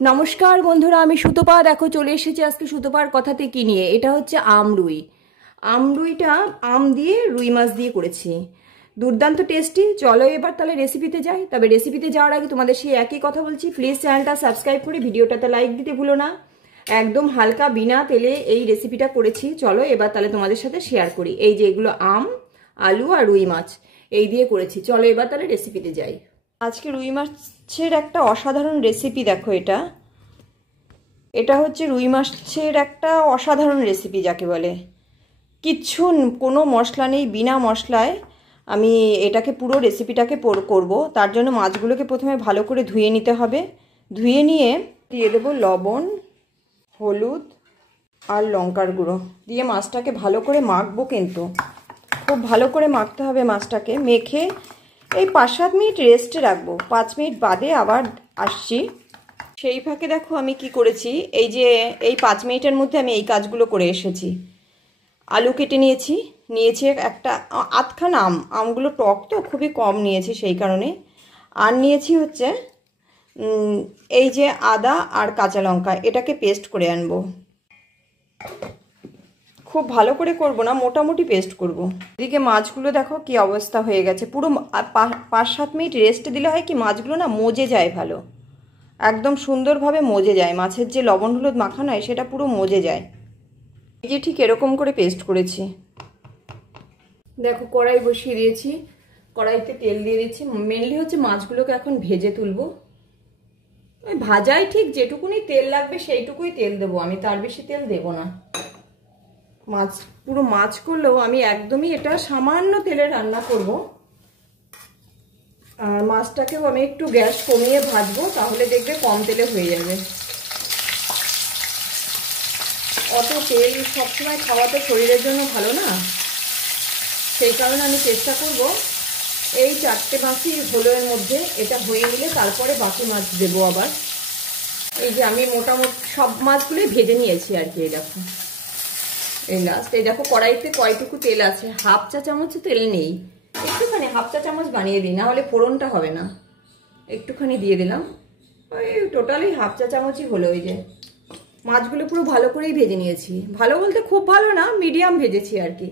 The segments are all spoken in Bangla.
নমস্কার বন্ধুরা, আমি সুতপা। দেখো চলে এসেছি আজকে সুতপার কথাতে কি নিয়ে। এটা হচ্ছে আমরুই। আমরুইটা আম দিয়ে রুই মাছ দিয়ে করেছি, দুর্দান্ত টেস্টি। চলো এবার তাহলে রেসিপিতে যাই। তবে রেসিপিতে যাওয়ার আগে তোমাদের সেই একই কথা বলছি, প্লিজ চ্যানেলটা সাবস্ক্রাইব করে ভিডিওটাতে লাইক দিতে ভুলো না। একদম হালকা বিনা তেলে এই রেসিপিটা করেছি। চলো এবার তাহলে তোমাদের সাথে শেয়ার করি। এই যে এগুলো আম, আলু আর রুই মাছ এই দিয়ে করেছি। চলো এবার তাহলে রেসিপিতে যাই। আজকে রুই মাছের একটা অসাধারণ রেসিপি। দেখো এটা হচ্ছে রুই মাছের একটা অসাধারণ রেসিপি যাকে বলে। কিচ্ছু কোনো মশলা নেই, বিনা মশলায় আমি এটাকে পুরো রেসিপিটাকে করব। তার জন্য মাছগুলোকে প্রথমে ভালো করে ধুয়ে নিতে হবে। ধুয়ে নিয়ে দিয়ে দেবো লবণ, হলুদ আর লঙ্কার গুঁড়ো দিয়ে মাছটাকে ভালো করে মাখবো। কিন্তু খুব ভালো করে মাখতে হবে মাছটাকে। মেখে এই 5-7 মিনিট রেস্টে রাখবো। 5 মিনিট বাদে আবার আসছি। সেই ফাঁকে দেখো আমি কি করেছি। এই 5 মিনিটের মধ্যে আমি এই কাজগুলো করে এসেছি। আলু কেটে নিয়েছি একটা আধখানা আমগুলো টক তো খুবই কম নিয়েছি সেই কারণে। আর নিয়েছি হচ্ছে এই যে আদা আর কাঁচা লঙ্কা, এটাকে পেস্ট করে আনবো। খুব ভালো করে করব না, মোটামুটি পেস্ট করব। এদিকে মাছগুলো দেখো কি অবস্থা হয়ে গেছে। পুরো 5-7 মিনিট রেস্ট দিলে হয় কি মাছগুলো না মজে যায়, ভালো একদম সুন্দরভাবে মজে যায়। মাছের যে লবণ হলুদ মাখানো হয় সেটা পুরো মজে যায়। এই যে ঠিক এরকম করে পেস্ট করেছি। দেখো কড়াই বসিয়ে দিয়েছি, কড়াইতে তেল দিয়ে দিচ্ছি। মেনলি হচ্ছে মাছগুলোকে এখন ভেজে তুলবো। ওই ভাজাই ঠিক যেটুকুনি তেল লাগবে সেইটুকুই তেল দেবো আমি, তার বেশি তেল দেবো না। পুরো মাছ করলেও আমি একদমই এটা সামান্য তেলে রান্না করব। আর মাছটাকেও আমি একটু গ্যাস কমিয়ে ভাজবো, তাহলে দেখবে কম তেলে হয়ে যাবে। অত তেল সবসময় খাওয়া তো শরীরের জন্য ভালো না, সেই কারণে আমি চেষ্টা করব এই 4টে মাছই হলো এর মধ্যে এটা হয়ে গেলে তারপরে বাকি মাছ দেবো আবার। এই যে আমি মোটামুটি সব মাছগুলোই ভেজে নিয়েছি আর কি। এই দেখো এই লাস্ট এই দেখো কড়াইতে কয়টুকু তেল আছে। 1/2 চা চামচ তেল নেই, একটুখানি 1/2 চা চামচ বানিয়ে দিই, না হলে ফোড়নটা হবে না। একটুখানি দিয়ে দিলাম, ওই টোটালি 1/2 চা চামচই হলো। ওই যে মাছগুলো পুরো ভালো করেই ভেজে নিয়েছি। ভালো বলতে খুব ভালো না, মিডিয়াম ভেজেছি আর কি।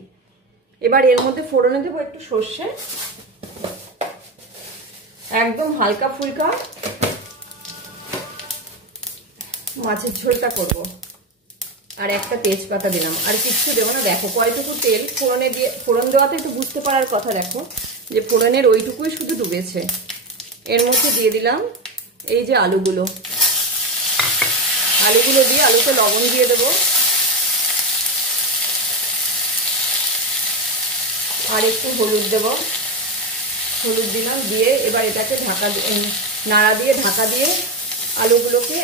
এবার এর মধ্যে ফোড়নে দেবো একটু সর্ষে, একদম হালকা ফুলকা মাছের ঝোলটা করব। আর একটা তেজপাতা দিলাম, আর কিচ্ছু দেবো না। দেখো কয়টুকু তেল ফোড়নে দিয়ে, ফোড়ন দেওয়াতে একটু বুঝতে পারার কথা। দেখো যে ফোড়নের ওইটুকুই শুধু ডুবেছে। এর মধ্যে দিয়ে দিলাম এই যে আলুগুলো দিয়ে আলুতে লবণ দিয়ে দেবো। আর একটু হলুদ দেবো, হলুদ দিলাম। দিয়ে এবার এটাকে নাড়া দিয়ে ঢাকা দিয়ে আলুগুলোকে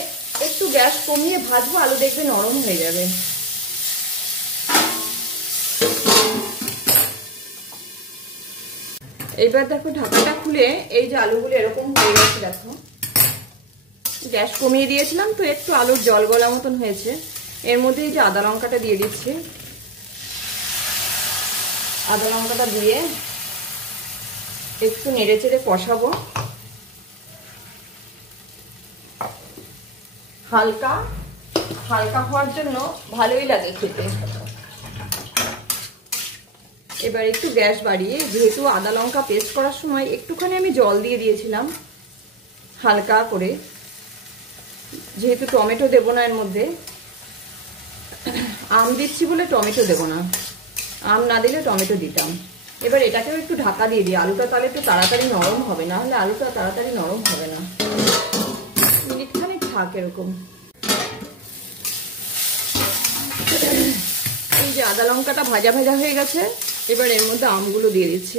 একটু গ্যাস কমিয়ে ভাজবো। আলু দেখবে নরম হয়ে যাবে। এইবার দেখো ঢাকাটা খুলে এই যে আলুগুলো এরকম হয়ে গেছে। দেখো গ্যাস কমিয়ে দিয়েছিলাম তো একটু আলুর জল গলা মতন হয়েছে। এর মধ্যে এই যে আদা লঙ্কাটা দিয়ে দিচ্ছি। আদা লঙ্কাটা দিয়ে একটু নেড়ে চেড়ে কষাবো। হালকা হালকা হওয়ার জন্য ভালোই লাগে খেতে। এবার একটু গ্যাস বাড়িয়ে, যেহেতু আদা লঙ্কা পেস্ট করার সময় একটুখানি আমি জল দিয়ে দিয়েছিলাম হালকা করে, যেহেতু টমেটো দেবো না এর মধ্যে। আম দিচ্ছি বলে টমেটো দেবো না, আম না দিলে টমেটো দিতাম। এবার এটাকেও একটু ঢাকা দিয়ে দিই। আলুটা তাহলে একটু তাড়াতাড়ি নরম হবে, না হলে আলুটা তাড়াতাড়ি নরম হবে না। মিনিটখানেক থাক এরকম। এই যে আদা লঙ্কাটা ভাজা ভাজা হয়ে গেছে। এবার এর মধ্যে আমগুলো দিয়ে দিচ্ছি।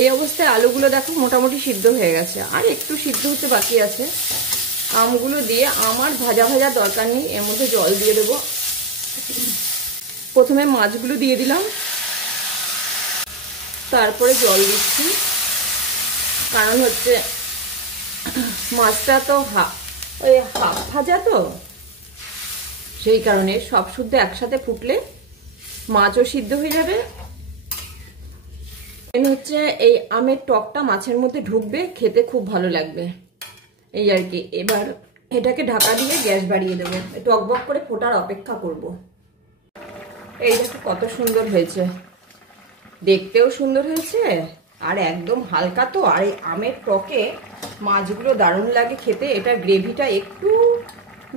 এই অবস্থায় আলুগুলো দেখো মোটামুটি সিদ্ধ হয়ে গেছে, আর একটু সিদ্ধ হতে বাকি আছে। আমগুলো দিয়ে আমার ভাজা ভাজা দরকার নেই, এর মধ্যে জল দিয়ে দেবো। প্রথমে মাছগুলো দিয়ে দিলাম, তারপরে জল দিচ্ছি। কারণ হচ্ছে মাছটা তো ওই হাফ ভাজা তো, সেই কারণে সব শুদ্ধ একসাথে ফুটলে মাছও সিদ্ধ হয়ে যাবে। হচ্ছে এই আমের টকটা মাছের মধ্যে ঢুকবে, খেতে খুব ভালো লাগবে। এই আর কি। এবার এটাকে ঢাকা দিয়ে গ্যাস বাড়িয়ে দেবো, টকবক করে ফোটার অপেক্ষা করব। এই দেখো কত সুন্দর হয়েছে, দেখতেও সুন্দর হয়েছে আর একদম হালকা তো। আর এই আমের টকে মাছগুলো দারুণ লাগে খেতে। এটা গ্রেভিটা একটু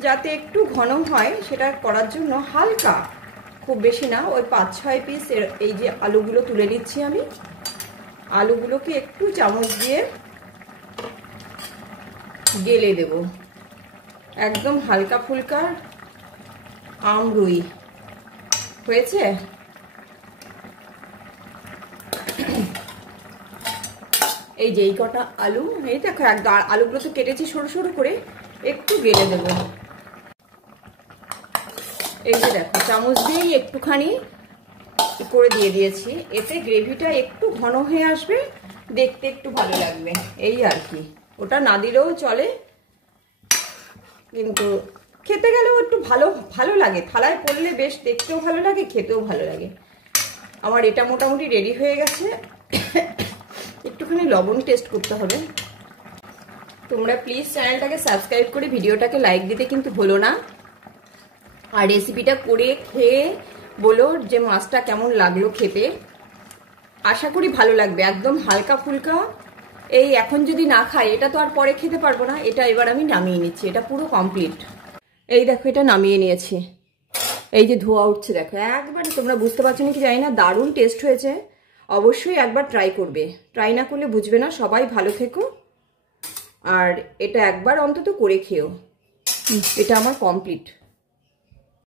যাতে একটু ঘন হয় সেটা করার জন্য হালকা, খুব বেশি না, ওই 5-6 পিস এই যে আলুগুলো তুলে নিচ্ছি আমি। আলুগুলোকে একটু চামচ দিয়ে গেলে দেব, একদম হালকা ফুলকা আমরুই হয়েছে। এই যে এই কটা আলু, এই দেখো একদম আলুগুলো তো কেটেছি সরু সরু করে, একটু গেলে দেবো। এই যে দেখো চামচ দিয়েই একটুখানি করে দিয়ে দিয়েছি, এতে গ্রেভিটা একটু ঘন হয়ে আসবে, দেখতে একটু ভালো লাগবে এই আর কি। ওটা না দিলেও চলে, কিন্তু খেতে গেলেও একটু ভালো ভালো লাগে, থালায় পড়লে বেশ দেখতেও ভালো লাগে, খেতেও ভালো লাগে। আমার এটা মোটামুটি রেডি হয়ে গেছে। একটুখানি লবণ টেস্ট করতে হবে। তোমরা প্লিজ চ্যানেলটাকে সাবস্ক্রাইব করে ভিডিওটাকে লাইক দিতে কিন্তু ভুলো না। আর রেসিপিটা করে খেয়ে বলো যে মাছটা কেমন লাগলো খেতে। আশা করি ভালো লাগবে, একদম হালকা ফুলকা। এই এখন যদি না খাই এটা তো আর পরে খেতে পারবো না। এটা এবার আমি নামিয়ে নিচ্ছি, এটা পুরো কমপ্লিট। এই দেখো এটা নামিয়ে নিয়েছি, এই যে ধোয়া উঠছে দেখো একবারে। তোমরা বুঝতে পারছো নাকি জানি না, দারুণ টেস্ট হয়েছে। অবশ্যই একবার ট্রাই করবে, ট্রাই না করলে বুঝবে না। সবাই ভালো থেকো, আর এটা একবার অন্তত করে খেও। এটা আমার কমপ্লিট।